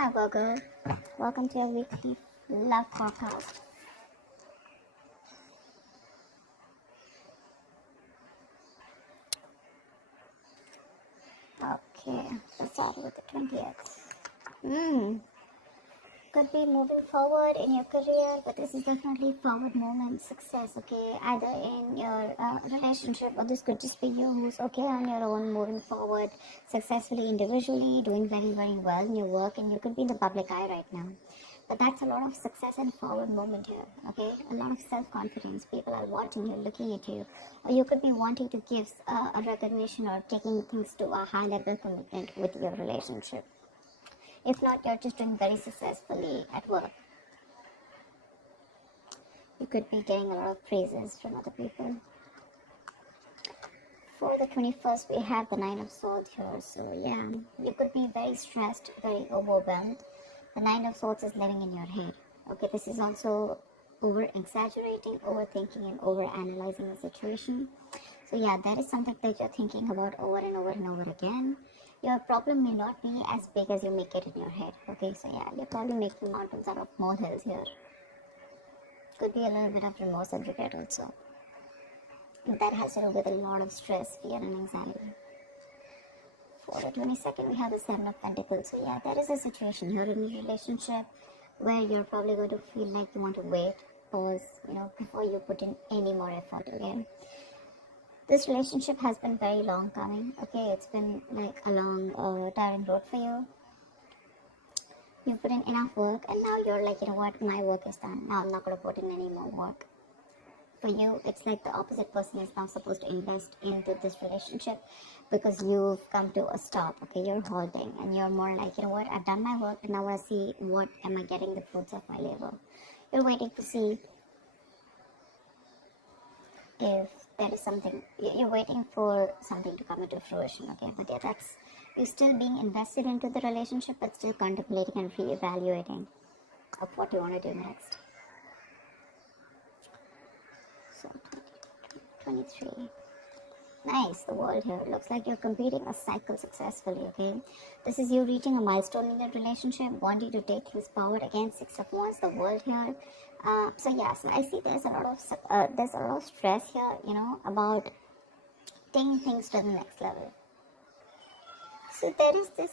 Hi Virgo, welcome to your weekly love forecast. Okay, let's start with the 20th. Could be moving forward in your career, but this is definitely forward movement success, okay? Either in your relationship, or this could just be you who's okay on your own, moving forward successfully individually, doing very, very well in your work, and you could be in the public eye right now. But that's a lot of success and forward movement here, okay? A lot of self-confidence. People are watching you, looking at you. Or you could be wanting to give a recognition or taking things to a high level commitment with your relationship. If not, you're just doing very successfully at work. You could be getting a lot of praises from other people. For the 21st, we have the 9 of Swords here. So yeah, you could be very stressed, very overwhelmed. The 9 of Swords is living in your head. Okay, this is also over-exaggerating, overthinking, and over-analyzing the situation. So yeah, that is something that you're thinking about over and over and over again. Your problem may not be as big as you make it in your head. Okay, so yeah, you're probably making mountains out of molehills here. Could be a little bit of remorse and regret also. That has to do with a lot of stress, fear, and anxiety. For the 22nd, we have the 7 of Pentacles. So yeah, there is a situation here in your relationship where you're probably going to feel like you want to wait, pause, before you put in any more effort again. This relationship has been very long coming, okay? It's been like a long, tiring road for you. You put in enough work, and now you're like, you know what, my work is done. Now I'm not going to put in any more work. For you, it's like the opposite person is now supposed to invest into this relationship because you've come to a stop, okay? You're halting, and you're more like, you know what, I've done my work, and now I want to see what am I getting the fruits of my labor. You're waiting to see if there is something, you're waiting for something to come into fruition, okay? But yeah, that's, you're still being invested into the relationship, but still contemplating and reevaluating of what you want to do next. So 23. Nice, the world here. Looks like you're completing a cycle successfully, okay? This is you reaching a milestone in your relationship, wanting to take things forward. Again, 6 of Wands, the world here. So I see there's a lot of stress here, about taking things to the next level. So there is this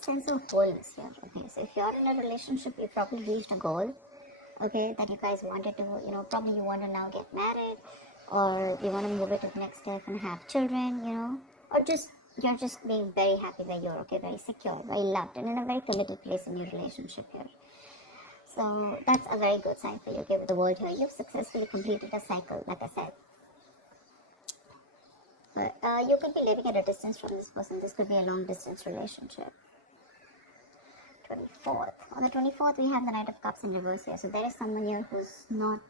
sense of wholeness here, okay? So if you're in a relationship, you probably reached a goal, okay, that you guys wanted to, probably you want to now get married, or you want to move it to the next step and have children, or you're just being very happy where you're, okay, very secure, very loved, and in a very committed place in your relationship here. So that's a very good sign for you, okay, with the world here. You've successfully completed a cycle, like I said. But you could be living at a distance from this person. This could be a long distance relationship. 24th. On the 24th, we have the Knight of Cups in reverse here. So there is someone here who's not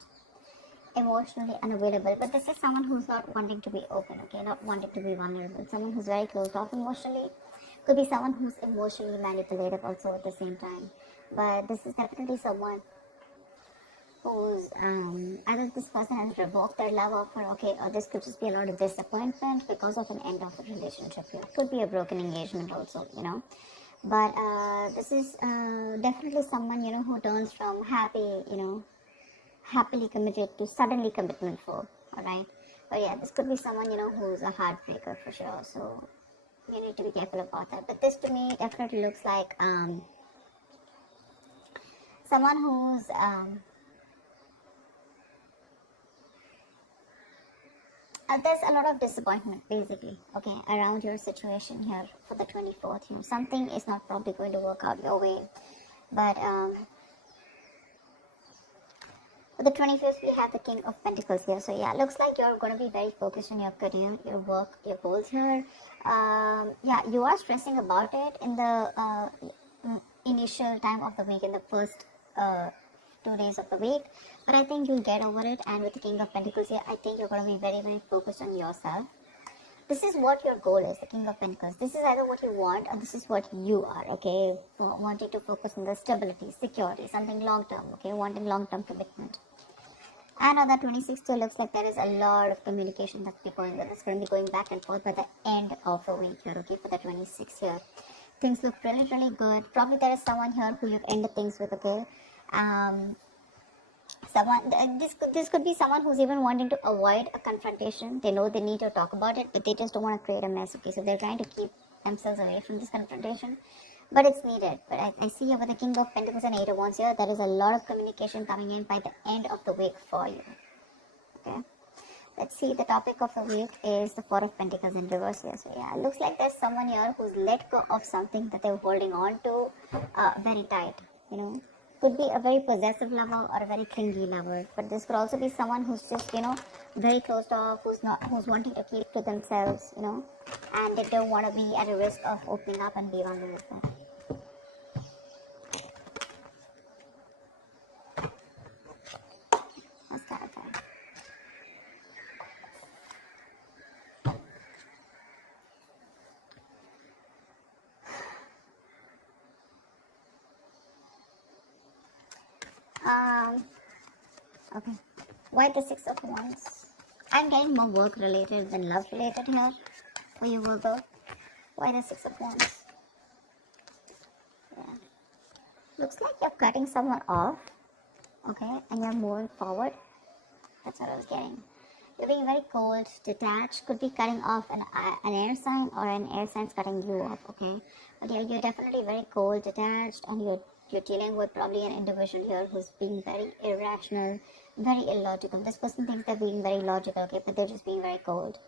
emotionally unavailable, but this is someone who's not wanting to be open, okay, not wanting to be vulnerable. Someone who's very closed off emotionally. Could be someone who's emotionally manipulative also at the same time. But this is definitely someone who's either this person has revoked their love offer, okay, or this could just be a lot of disappointment because of an end of the relationship here. Could be a broken engagement also, But this is definitely someone, who turns from happily committed to suddenly commitment for, alright? But yeah, this could be someone, who's a heartbreaker for sure. So you need to be careful about that. But this to me definitely looks like someone who's there's a lot of disappointment basically, okay, around your situation here for the 24th. Something is not probably going to work out your way. But for the 25th, we have the King of Pentacles here. So yeah, looks like you're going to be very focused on your career, your work, your goals here. Yeah, you are stressing about it in the initial time of the week, in the first 2 days of the week, but I think you'll get over it. And with the King of Pentacles here, I think you're going to be very, very focused on yourself. This is what your goal is, the King of Pentacles. This is either what you want or this is what you are, okay? Wanting to focus on the stability, security, something long-term, okay? Wanting long-term commitment. And on the 26th, it looks like there is a lot of communication that's going to be going back and forth by the end of the week here, okay? For the 26th here. things look really, really good. Probably there is someone here who you've ended things with, okay? This could be someone who's even wanting to avoid a confrontation. They know they need to talk about it, but they just don't want to create a mess, okay? So they're trying to keep themselves away from this confrontation, but it's needed. But I see over the King of Pentacles and Eight of Wands here, there is a lot of communication coming in by the end of the week for you, okay? Let's see, the topic of the week is the Four of Pentacles in reverse here. So yeah, it looks like there's someone here who's let go of something that they're holding on to very tight, you know. Could be a very possessive lover or a very clingy lover, but this could also be someone who's just, you know, very closed off, who's wanting to keep to themselves, you know, and they don't want to be at a risk of opening up and be vulnerable. Let's clarify. Okay. Why the Six of Wands? I'm getting more work related than love related here for you, Virgo. Why the Six of Wands? Yeah. Looks like you're cutting someone off, okay, and you're moving forward. That's what I was getting. You're being very cold, detached, could be cutting off an air sign, or an air sign's cutting you off, okay? But yeah, you're definitely very cold, detached, and you're dealing with probably an individual here who's being very irrational, very illogical. This person thinks they're being very logical, okay, but they're just being very cold.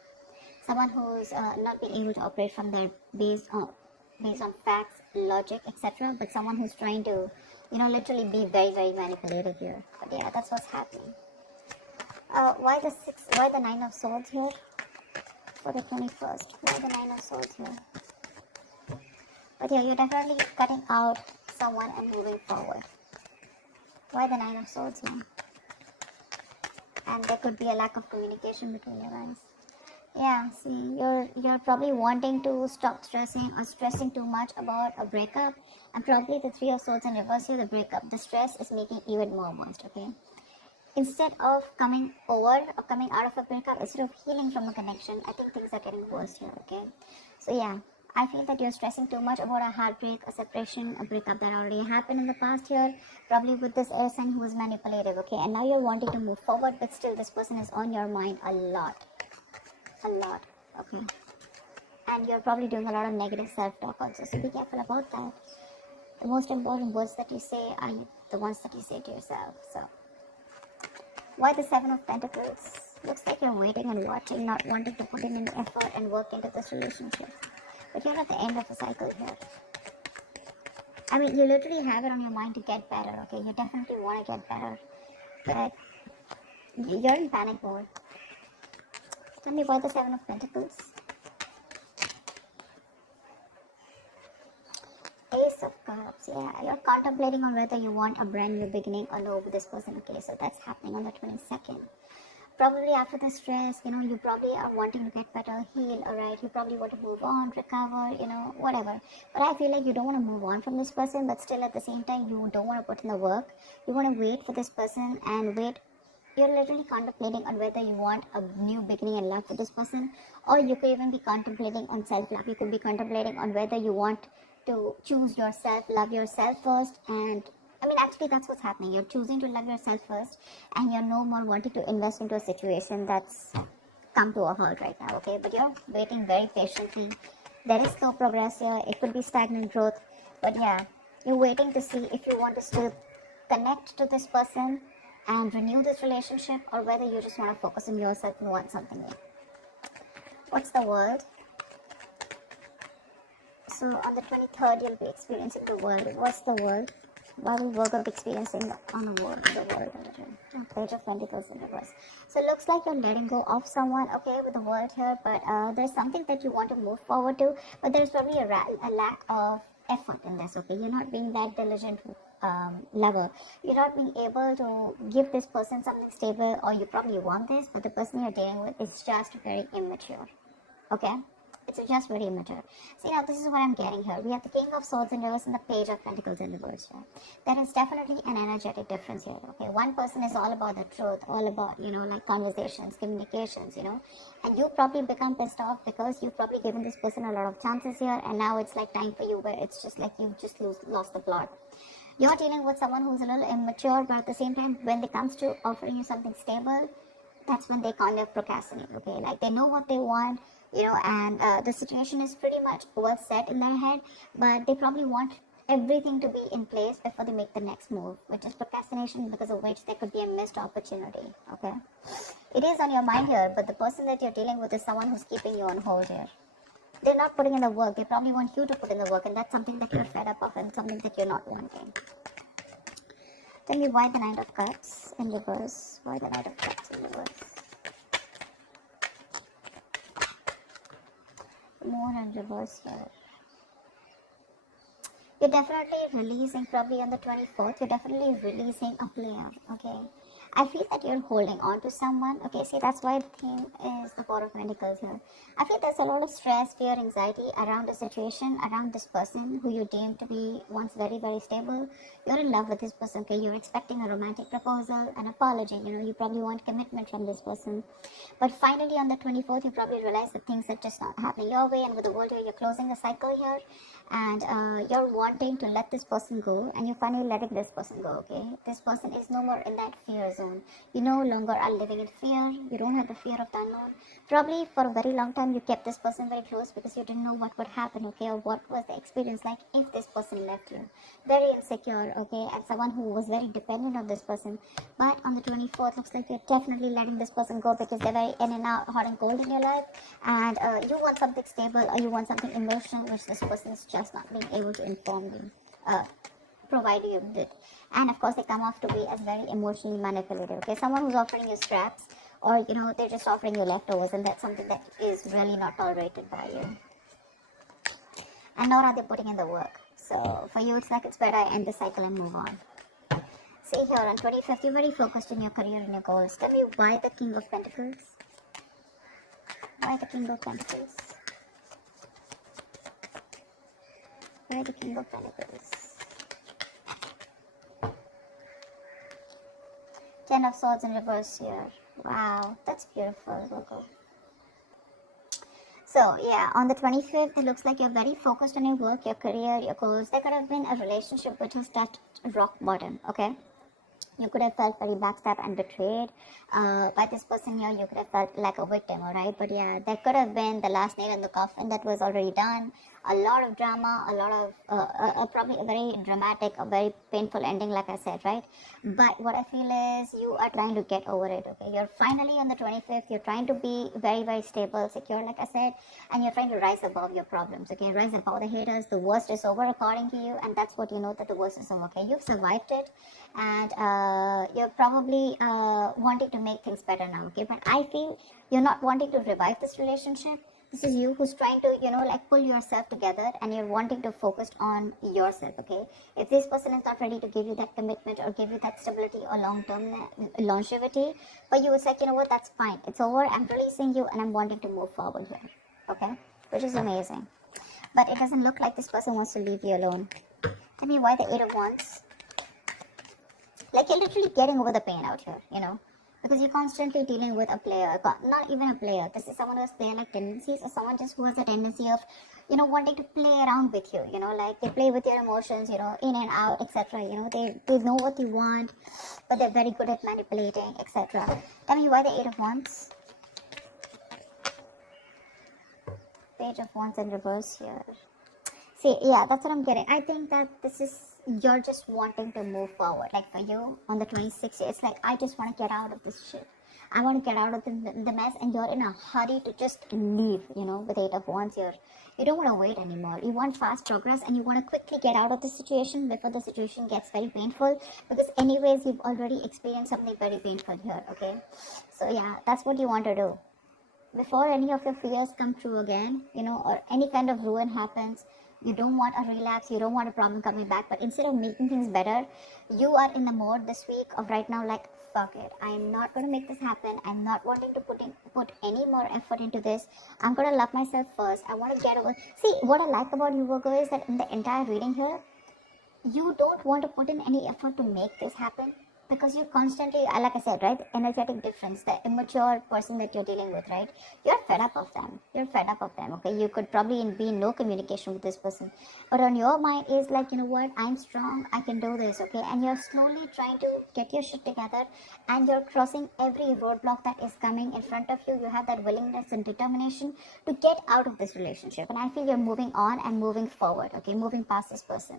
Someone who's not being able to operate from their based on facts, logic, etc. But someone who's trying to, you know, literally be very, very manipulative here. But yeah, that's what's happening. Why the Nine of Swords here for the 21st? Why the Nine of Swords here? But yeah, you're definitely cutting out someone and moving forward. Why the Nine of Swords here? And there could be a lack of communication between you guys. Yeah, see, you're probably wanting to stop stressing or stressing too much about a breakup, and probably the Three of Swords in reverse here, the breakup, the stress is making even more worse, okay? Instead of coming over or coming out of a breakup, instead of healing from a connection, I think things are getting worse here, okay? So yeah, I feel that you're stressing too much about a heartbreak, a separation, a breakup that already happened in the past here, probably with this air sign who is manipulative, okay? And now you're wanting to move forward, but still this person is on your mind a lot, okay? And you're probably doing a lot of negative self-talk also, so be careful about that. The most important words that you say are the ones that you say to yourself, so. Why the Seven of Pentacles? Looks like you're waiting and watching, not wanting to put in any effort and work into this relationship. But you're at the end of a cycle here. I mean, you literally have it on your mind to get better, okay? You definitely want to get better. But you're in panic mode. Tell me why the Seven of Pentacles? Ace of Cups, yeah. You're contemplating on whether you want a brand new beginning or no with this person, okay? So that's happening on the 22nd. Probably after the stress, you know, you probably are wanting to get better, heal, alright? You probably want to move on, recover, you know, whatever. But I feel like you don't want to move on from this person, but still at the same time, you don't want to put in the work. You want to wait for this person and wait. You're literally contemplating on whether you want a new beginning in love with this person, or you could even be contemplating on self-love. You could be contemplating on whether you want to choose yourself, love yourself first, and I mean, actually, that's what's happening. You're choosing to love yourself first, and you're no more wanting to invest into a situation that's come to a halt right now, okay? But you're waiting very patiently. There is slow progress here. It could be stagnant growth, but yeah, you're waiting to see if you want to still connect to this person and renew this relationship, or whether you just want to focus on yourself and want something new. What's the world? So on the 23rd, you'll be experiencing the world. What's the world? Why will Virgo be experiencing on the world? Page of Pentacles in reverse. So it looks like you're letting go of someone, okay, with the world here, but there's something that you want to move forward to, but there's probably a lack of effort in this, okay? You're not being that diligent lover. You're not being able to give this person something stable, or you probably want this, but the person you're dealing with is just very immature, okay? It's just very immature. See, now this is what I'm getting here. We have the King of Swords in reverse and the Page of Pentacles in reverse here. There is definitely an energetic difference here, okay? One person is all about the truth, all about, like conversations, communications, and you probably become pissed off because you've probably given this person a lot of chances here, and now it's like time for you where it's just like you've just lost the plot. You're dealing with someone who's a little immature, but at the same time, when it comes to offering you something stable, that's when they kind of procrastinate, okay? Like they know what they want, and the situation is pretty much well set in their head, but they probably want everything to be in place before they make the next move, which is procrastination, because of which there could be a missed opportunity, okay? It is on your mind here, but the person that you're dealing with is someone who's keeping you on hold here. They're not putting in the work. They probably want you to put in the work, and that's something that you're fed up of and something that you're not wanting. Tell me why the Knight of Cups in reverse. Why the Knight of Cups in reverse? Moon in reverse here. You're definitely releasing, probably on the 24th, you're definitely releasing a player, okay? I feel that you're holding on to someone, okay? See, that's why the theme is the Four of Pentacles here. I feel there's a lot of stress, fear, anxiety around the situation, around this person who you deem to be once very, very stable. You're in love with this person, okay? You're expecting a romantic proposal, an apology, you probably want commitment from this person. But finally, on the 24th, you probably realize that things are just not happening your way, and with the world here, you're closing the cycle here, and you're wanting to let this person go, and you're finally letting this person go, okay? This person is no more in that fear zone. You no longer are living in fear. You don't have the fear of the unknown. Probably for a very long time you kept this person very close because you didn't know what would happen, okay, or what was the experience like if this person left you. Very insecure, okay, and someone who was very dependent on this person. But on the 24th, looks like you're definitely letting this person go because they're very in and out, hot and cold in your life, and you want something stable, or you want something emotional, which this person is just not being able to inform you, provide you with it. And of course, they come off to be as very emotionally manipulative, okay? Someone who's offering you scraps, or they're just offering you leftovers, and that's something that is really not tolerated by you. And nor are they putting in the work. So for you, it's like it's better I end the cycle and move on. See here, on 25th, you're very focused in your career and your goals. Tell me why the King of Pentacles? Why the King of Pentacles? Why the King of Pentacles? Ten of Swords in reverse here. Wow, that's beautiful, Virgo. So, yeah, on the 25th, it looks like you're very focused on your work, your career, your goals. There could have been a relationship which has touched rock bottom, okay? You could have felt very backstabbed and betrayed by this person here. You could have felt like a victim, alright? But yeah, that could have been the last nail in the coffin that was already done. A lot of drama, a lot of, probably a very dramatic, a very painful ending, like I said, right? But what I feel is you are trying to get over it, okay? You're finally on the 25th, you're trying to be very, very stable, secure, like I said, and you're trying to rise above your problems, okay? Rise above the haters. The worst is over according to you, and that's what you know, that the worst is over, okay? You've survived it, and you're probably wanting to make things better now, okay? But I feel you're not wanting to revive this relationship. This is you who's trying to, like pull yourself together, and you're wanting to focus on yourself, okay? If this person is not ready to give you that commitment or give you that stability or long-term longevity, but you would say, you know what, that's fine. It's over. I'm releasing you, and I'm wanting to move forward here, okay? Which is amazing. But it doesn't look like this person wants to leave you alone. Tell me why the Eight of Wands? Like you're literally getting over the pain out here, because you're constantly dealing with a player, not even a player. This is someone who has player-like tendencies, or someone just who has a tendency of, wanting to play around with you, like they play with your emotions, in and out, etc. They know what you want, but they're very good at manipulating, etc. Tell me why the Eight of Wands? Page of Wands in reverse here. See, yeah, that's what I'm getting. I think that this is, you're just wanting to move forward. Like for you, on the 26th, it's like, I just want to get out of this shit. I want to get out of the mess, and you're in a hurry to just leave, with Eight of Wands here. You don't want to wait anymore. You want fast progress, and you want to quickly get out of the situation before the situation gets very painful, because anyways, you've already experienced something very painful here, okay? So yeah, that's what you want to do. Before any of your fears come true again, or any kind of ruin happens, You don't want a relapse, you don't want a problem coming back, but instead of making things better, you are in the mode this week of right now like, fuck it, I am not going to make this happen. I'm not wanting to put any more effort into this. I'm going to love myself first. I want to get over. See, what I like about you, Virgo, is that in the entire reading here, you don't want to put in any effort to make this happen, because you're constantly, like I said, right, energetic difference, the immature person that you're dealing with, right, you're fed up of them. Okay, you could probably be in no communication with this person, but on your mind is like, you know what, I'm strong, I can do this. Okay, and you're slowly trying to get your shit together, and you're crossing every roadblock that is coming in front of you. You have that willingness and determination to get out of this relationship, and I feel you're moving on and moving forward. Okay, moving past this person.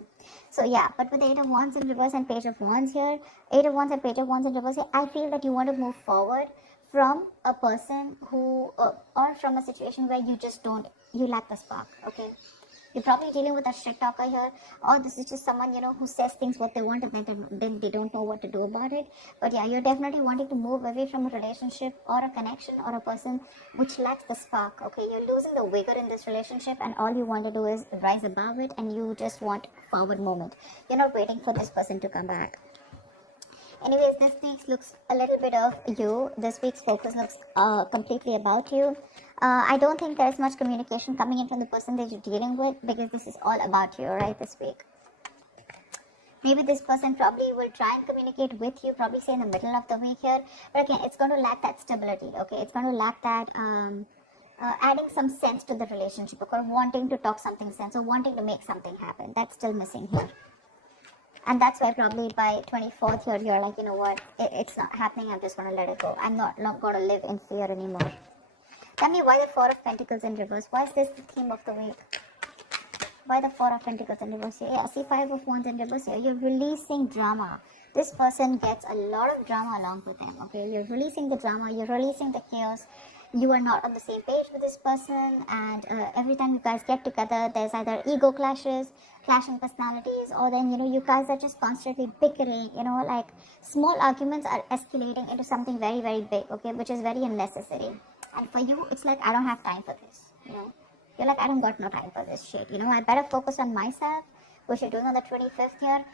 So yeah, but with the 8 of Wands in reverse and Page of Wands here, 8 of Wands and Page of Wands in reverse here, I feel that you want to move forward from a person who, or from a situation where you lack the spark. Okay, you're probably dealing with a shit talker here, or this is just someone, you know, who says things what they want, and then they don't know what to do about it. But yeah, you're definitely wanting to move away from a relationship or a connection or a person which lacks the spark. Okay, you're losing the vigor in this relationship, and all you want to do is rise above it, and you just want forward movement. You're not waiting for this person to come back. Anyways, this week's looks a little bit of you. This week's focus looks completely about you. I don't think there's much communication coming in from the person that you're dealing with, because this is all about you, right, this week. Maybe this person probably will try and communicate with you, probably say in the middle of the week here. But again, it's going to lack that stability, okay? It's going to lack that adding some sense to the relationship, or wanting to talk something sense, or wanting to make something happen. That's still missing here. And that's why probably by 24th here, you're like, you know what, it's not happening, I'm just going to let it go. I'm not going to live in fear anymore. Tell me, why the 4 of Pentacles in reverse? Why is this the theme of the week? Why the 4 of Pentacles in reverse here? Yeah, see, 5 of Wands in reverse here. You're releasing drama. This person gets a lot of drama along with them, okay? You're releasing the drama, you're releasing the chaos. You are not on the same page with this person, and every time you guys get together, there's either ego clashes, clashing personalities, or then, you know, you guys are just constantly bickering, you know, like small arguments are escalating into something very, very big, okay, which is very unnecessary. And for you, it's like, I don't have time for this, you know. You're like, I don't got no time for this shit, you know. I better focus on myself, which you're doing on the 25th here.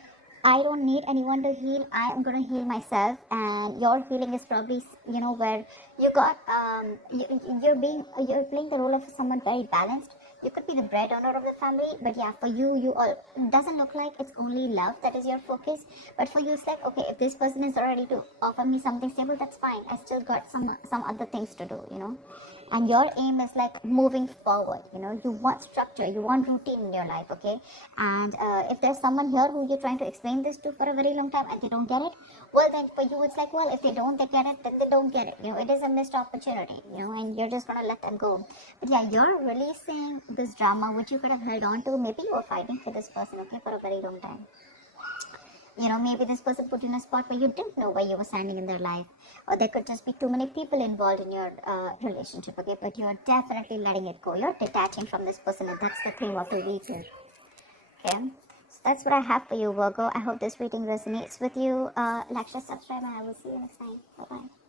I don't need anyone to heal. I am going to heal myself, and your healing is probably, you know, where you got, you're playing the role of someone very balanced. You could be the breadwinner of the family, but yeah, for you, it doesn't look like it's only love that is your focus. But for you, it's like, okay, if this person is ready to offer me something stable, that's fine. I still got some other things to do, you know. And your aim is like moving forward, you know. You want structure, you want routine in your life, okay? And if there's someone here who you're trying to explain this to for a very long time and they don't get it, well, then for you it's like, well, if they get it, then they don't get it, you know. It is a missed opportunity, you know, and you're just gonna let them go. But yeah, you're releasing this drama which you could have held on to. Maybe you were fighting for this person, okay, for a very long time. You know, maybe this person put you in a spot where you didn't know where you were standing in their life, or there could just be too many people involved in your relationship, okay? But you're definitely letting it go. You're detaching from this person, and that's the theme of the week here, okay? So that's what I have for you, Virgo. I hope this reading resonates with you. Like, share, subscribe, and I will see you next time. Bye-bye.